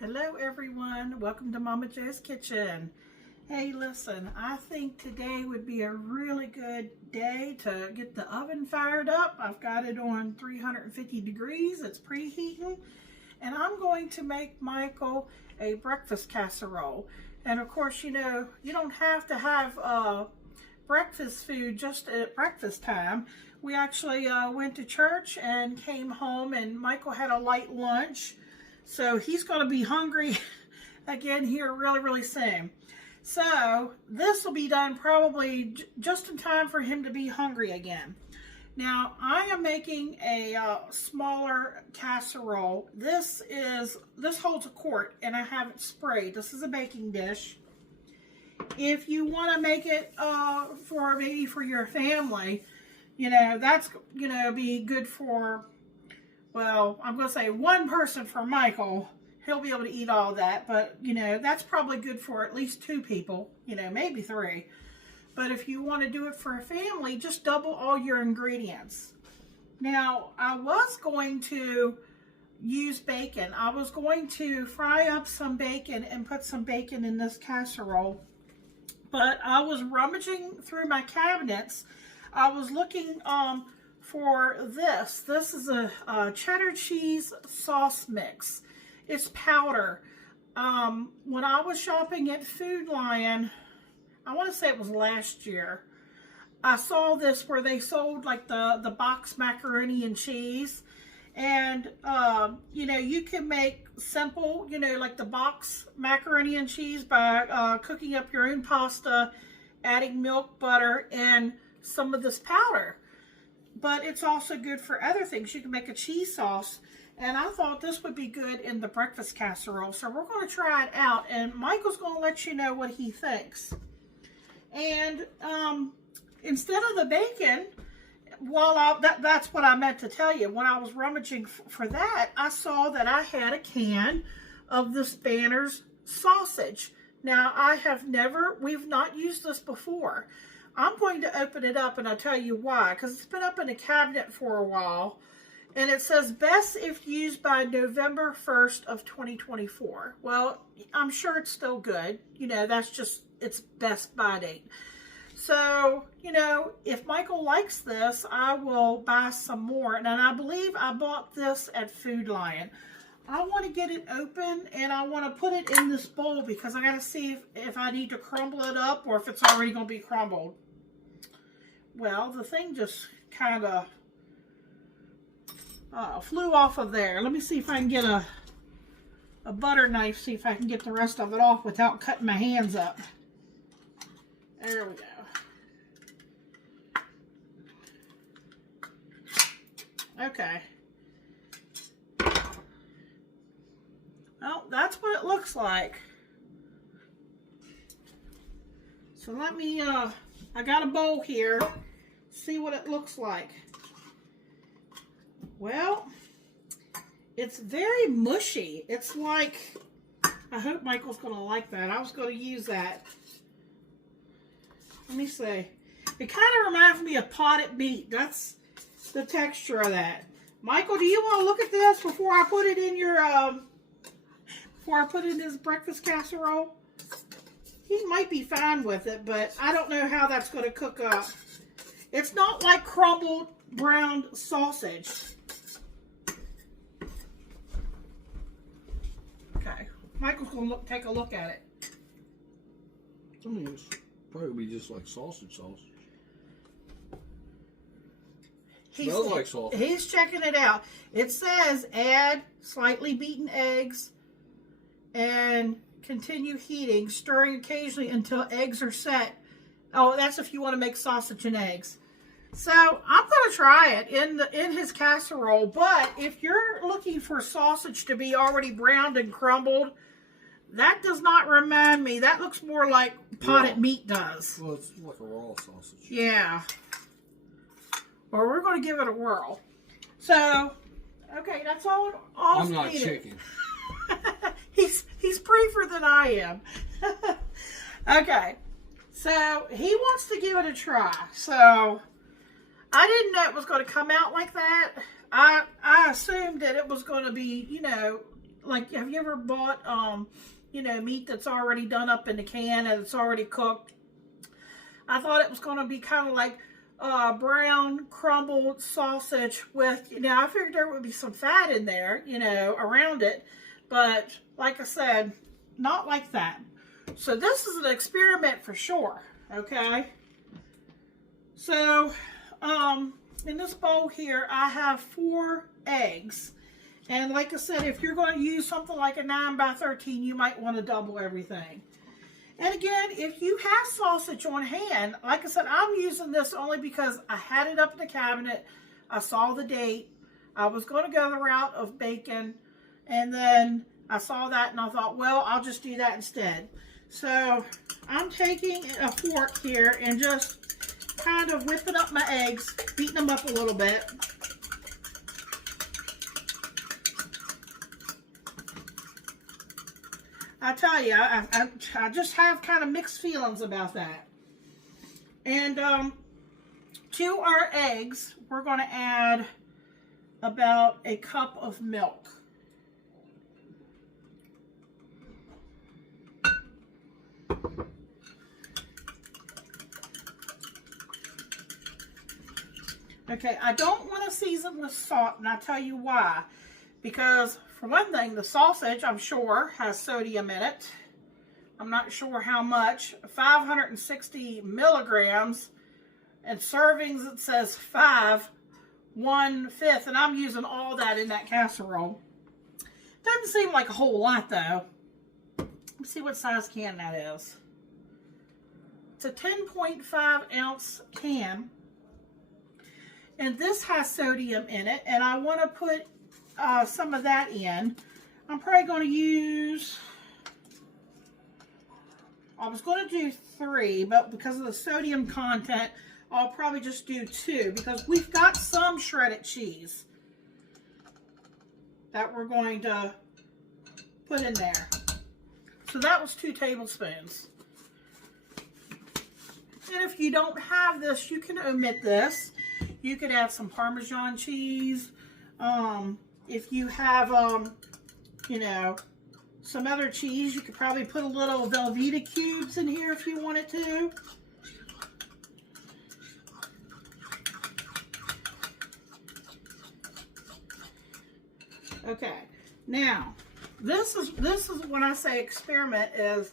Hello everyone, welcome to Momma Jo's Kitchen. Hey listen, I think today would be a really good day to get the oven fired up. I've got it on 350 degrees, it's preheating, and I'm going to make Michael a breakfast casserole. And of course, you know, you don't have to have breakfast food just at breakfast time. We actually went to church and came home, and Michael had a light lunch. So he's going to be hungry again here really soon. So this will be done probably just in time for him to be hungry again. Now I am making a smaller casserole. This holds a quart and I have it sprayed. This is a baking dish. If you want to make it for maybe for your family, you know, that's be good for, well, I'm going to say one person for Michael. He'll be able to eat all that, but, you know, that's probably good for at least 2 people, you know, maybe 3. But if you want to do it for a family, just double all your ingredients. Now, I was going to use bacon. I was going to fry up some bacon and put some bacon in this casserole. But I was rummaging through my cabinets. I was looking for this. This is a cheddar cheese sauce mix. It's powder. When I was shopping at Food Lion, I want to say it was last year, I saw this where they sold like the box macaroni and cheese. And, you know, you can make simple, you know, like the box macaroni and cheese by cooking up your own pasta, adding milk, butter, and some of this powder. But it's also good for other things. You can make a cheese sauce. And I thought this would be good in the breakfast casserole. So we're going to try it out. And Michael's going to let you know what he thinks. And instead of the bacon, that's what I meant to tell you. When I was rummaging for that, I saw that I had a can of this Banner's sausage. Now, we've not used this before. I'm going to open it up and I'll tell you why. Because it's been up in a cabinet for a while. And it says best if used by November 1st of 2024. Well, I'm sure it's still good. You know, that's just its best buy date. So, you know, if Michael likes this, I will buy some more. And I believe I bought this at Food Lion. I want to get it open and I want to put it in this bowl because I got to see if I need to crumble it up or if it's already going to be crumbled. Well, the thing just kind of flew off of there. Let me see if I can get a butter knife, see if I can get the rest of it off without cutting my hands up. There we go. Okay. Well, that's what it looks like. So let me, I got a bowl here. See what it looks like. Well, it's very mushy. It's like, I hope Michael's going to like that. I was going to use that. Let me see. It kind of reminds me of potted meat. That's the texture of that. Michael, do you want to look at this before I put it in your, before I put it in this breakfast casserole? He might be fine with it, but I don't know how that's going to cook up. It's not like crumbled browned sausage. Okay, Michael's going to take a look at it. I mean, it's probably be just like sausage sauce. Smells like sausage. He's checking it out. It says add slightly beaten eggs and continue heating, stirring occasionally until eggs are set. Oh, that's if you want to make sausage and eggs. So I'm going to try it in his casserole. But if you're looking for sausage to be already browned and crumbled, that does not remind me. That looks more like potted meat does. Well, it's like a raw sausage. Yeah. Well, we're going to give it a whirl. So, okay, that's all I'm not chicken. He's briefer than I am. Okay, so he wants to give it a try. So I didn't know it was going to come out like that. I assumed that it was going to be, you know, like, have you ever bought, you know, meat that's already done up in the can and it's already cooked? I thought it was going to be kind of like brown crumbled sausage with, you know, I figured there would be some fat in there, you know, around it. But like I said, not like that. So this is an experiment for sure, okay? So, in this bowl here, I have 4 eggs. And like I said, if you're going to use something like a 9 by 13, you might want to double everything. And again, if you have sausage on hand, like I said, I'm using this only because I had it up in the cabinet. I saw the date. I was going to go the route of bacon. And then I saw that and I thought, well, I'll just do that instead. So I'm taking a fork here and just kind of whipping up my eggs, beating them up a little bit. I tell you, I just have kind of mixed feelings about that. And to our eggs, we're going to add about a cup of milk. Okay, I don't want to season with salt, and I'll tell you why. Because, for one thing, the sausage, I'm sure, has sodium in it. I'm not sure how much. 560 milligrams. And servings, it says 5, 1/5. And I'm using all that in that casserole. Doesn't seem like a whole lot, though. Let's see what size can that is. It's a 10.5 ounce can. And this has sodium in it. And I want to put some of that in. I'm probably going to use, I was going to do 3, but because of the sodium content, I'll probably just do 2 because we've got some shredded cheese that we're going to put in there. So that was 2 tablespoons. And if you don't have this, you can omit this. You could add some Parmesan cheese. If you have, you know, some other cheese, you could probably put a little Velveeta cubes in here if you wanted to. Okay, now this is when I say experiment is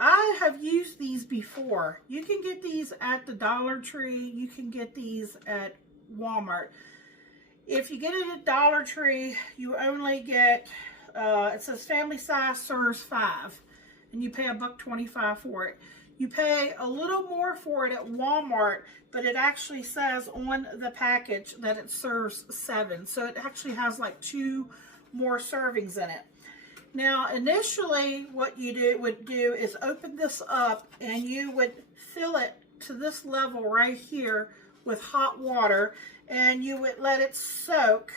I have used these before. You can get these at the Dollar Tree. You can get these at Walmart. If you get it at Dollar Tree, you only get, it says family size serves 5. And you pay $1.25 for it. You pay a little more for it at Walmart, but it actually says on the package that it serves 7. So it actually has like 2 more servings in it. Now, initially, what you would do is open this up and you would fill it to this level right here with hot water, and you would let it soak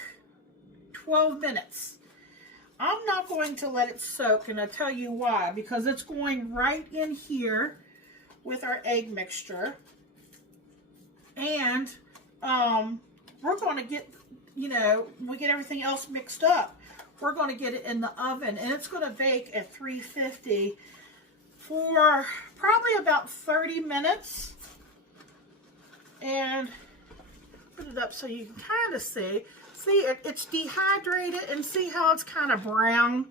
12 minutes. I'm not going to let it soak, and I'll tell you why. Because it's going right in here with our egg mixture. And we're going to get, you know, we get everything else mixed up. We're going to get it in the oven, and it's going to bake at 350 for probably about 30 minutes. And put it up so you can kind of see. See, it's dehydrated, and see how it's kind of brown?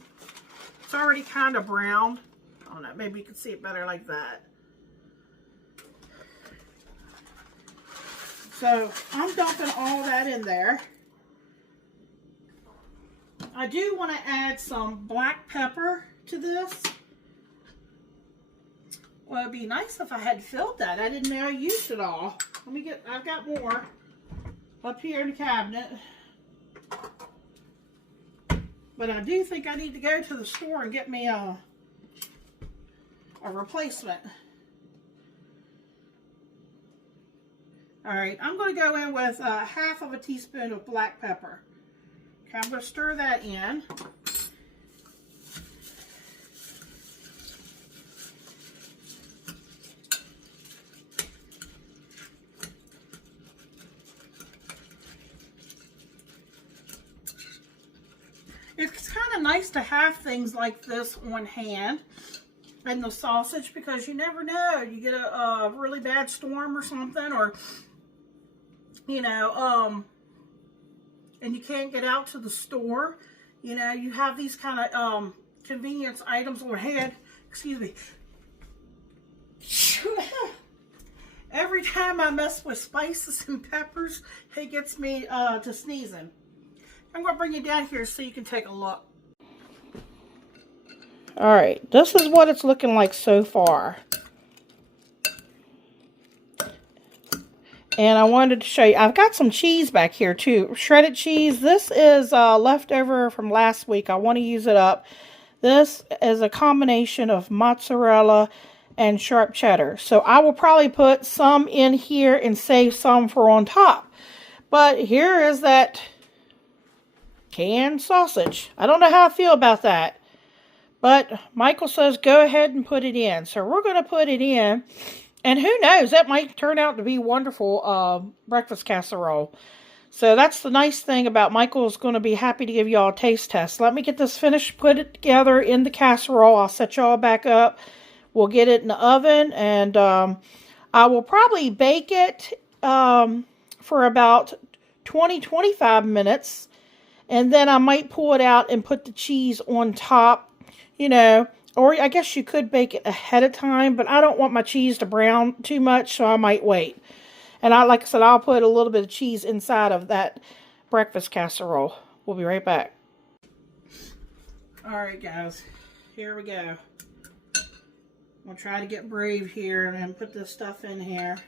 It's already kind of brown. I don't know, maybe you can see it better like that. So I'm dumping all that in there. I do want to add some black pepper to this. Well, it'd be nice if I had filled that. I didn't know I used it all. Let me get, I've got more up here in the cabinet. But I do think I need to go to the store and get me a replacement. Alright, I'm going to go in with half of a teaspoon of black pepper. Okay, I'm going to stir that in. It's kind of nice to have things like this on hand. And the sausage, because you never know. You get a really bad storm or something, or, you know, and you can't get out to the store. You know, you have these kind of convenience items on hand. Excuse me. Every time I mess with spices and peppers, it gets me to sneezing. I'm going to bring you down here so you can take a look. Alright, this is what it's looking like so far. And I wanted to show you, I've got some cheese back here too. Shredded cheese. This is leftover from last week. I want to use it up. This is a combination of mozzarella and sharp cheddar. So I will probably put some in here and save some for on top. But here is that canned sausage. I don't know how I feel about that. But Michael says go ahead and put it in. So we're going to put it in. And who knows, that might turn out to be wonderful breakfast casserole. So that's the nice thing about Michael's going to be happy to give you all a taste test. Let me get this finished, put it together in the casserole. I'll set y'all back up. We'll get it in the oven. And I will probably bake it for about 20-25 minutes. And then I might pull it out and put the cheese on top. You know, or I guess you could bake it ahead of time, but I don't want my cheese to brown too much, so I might wait. And like I said, I'll put a little bit of cheese inside of that breakfast casserole. We'll be right back. Alright guys, here we go. We'll try to get brave here and put this stuff in here.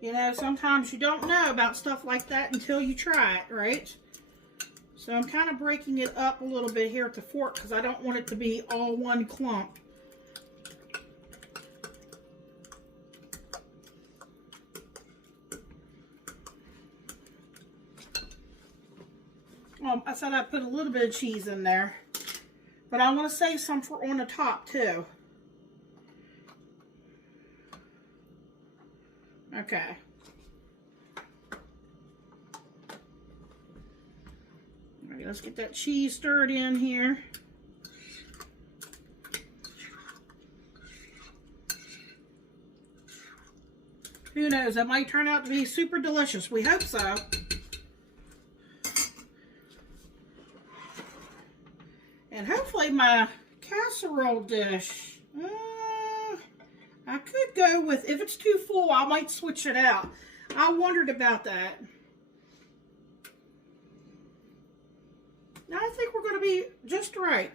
You know, sometimes you don't know about stuff like that until you try it, right? So I'm kind of breaking it up a little bit here at the fork because I don't want it to be all one clump. I said I put a little bit of cheese in there, but I want to save some for on the top too. Okay. All right, let's get that cheese stirred in here. Who knows, that might turn out to be super delicious. We hope so. And hopefully my casserole dish, I could go with, if it's too full, I might switch it out. I wondered about that. Now I think we're going to be just right.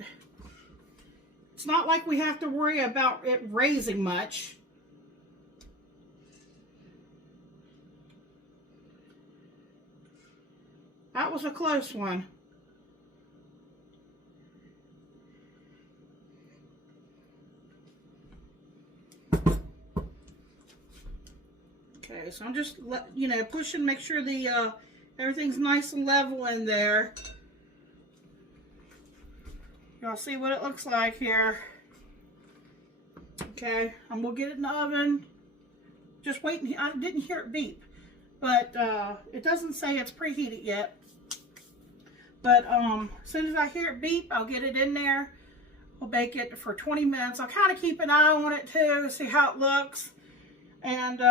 It's not like we have to worry about it raising much. That was a close one. Okay, so I'm just, you know, pushing, make sure the everything's nice and level in there. Y'all see what it looks like here. Okay, and we'll get it in the oven. Just waiting. I didn't hear it beep, but it doesn't say it's preheated yet. But as soon as I hear it beep, I'll get it in there. We'll bake it for 20 minutes. I'll kind of keep an eye on it too, see how it looks. And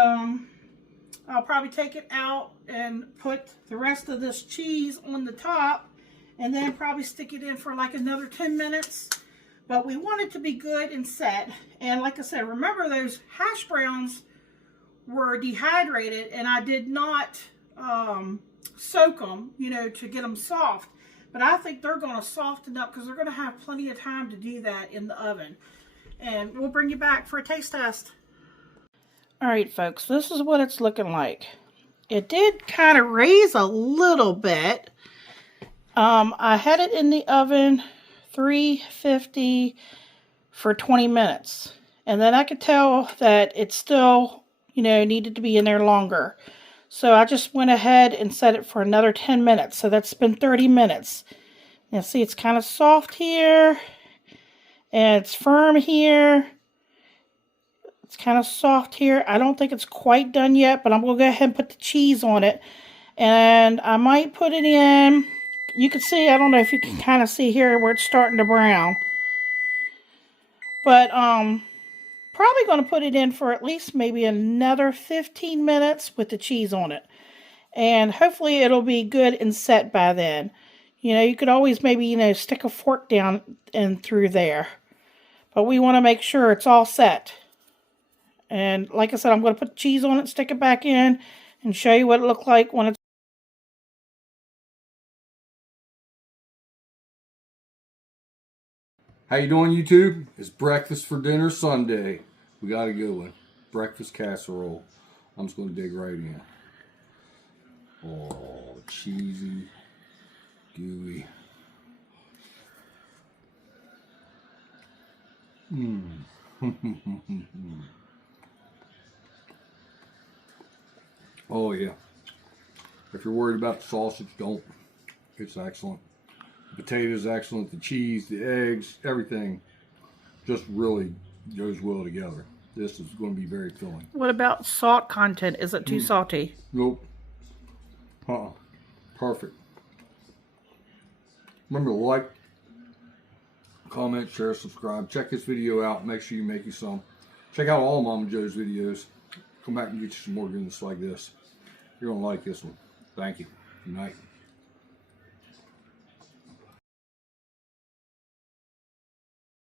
I'll probably take it out and put the rest of this cheese on the top, and then probably stick it in for like another 10 minutes. But we want it to be good and set. And like I said, remember those hash browns were dehydrated, and I did not soak them, you know, to get them soft. But I think they're going to soften up because they're going to have plenty of time to do that in the oven. And we'll bring you back for a taste test. Alright folks, this is what it's looking like. It did kind of raise a little bit. I had it in the oven 350 for 20 minutes. And then I could tell that it still, you know, needed to be in there longer. So I just went ahead and set it for another 10 minutes. So that's been 30 minutes. Now see, it's kind of soft here. And it's firm here. It's kind of soft here. I don't think it's quite done yet, but I'm going to go ahead and put the cheese on it. And I might put it in. You can see, I don't know if you can kind of see here where it's starting to brown. But probably going to put it in for at least maybe another 15 minutes with the cheese on it. And hopefully it'll be good and set by then. You know, you could always maybe, you know, stick a fork down and through there. But we want to make sure it's all set. And like I said, I'm going to put cheese on it, stick it back in, and show you what it looked like when it's... How you doing, YouTube? It's breakfast for dinner Sunday. We got a good one. Breakfast casserole. I'm just going to dig right in. Oh, cheesy, gooey. Oh yeah. If you're worried about the sausage, don't. It's excellent. The potatoes excellent. The cheese, the eggs, everything just really goes well together. This is going to be very filling. What about salt content? Is it too salty? Nope. Perfect. Remember to like, comment, share, subscribe. Check this video out. Make sure you make you some. Check out all Momma Jo's videos. Come back and get you some more goodness like this. You're going to like this one. Thank you. Good night.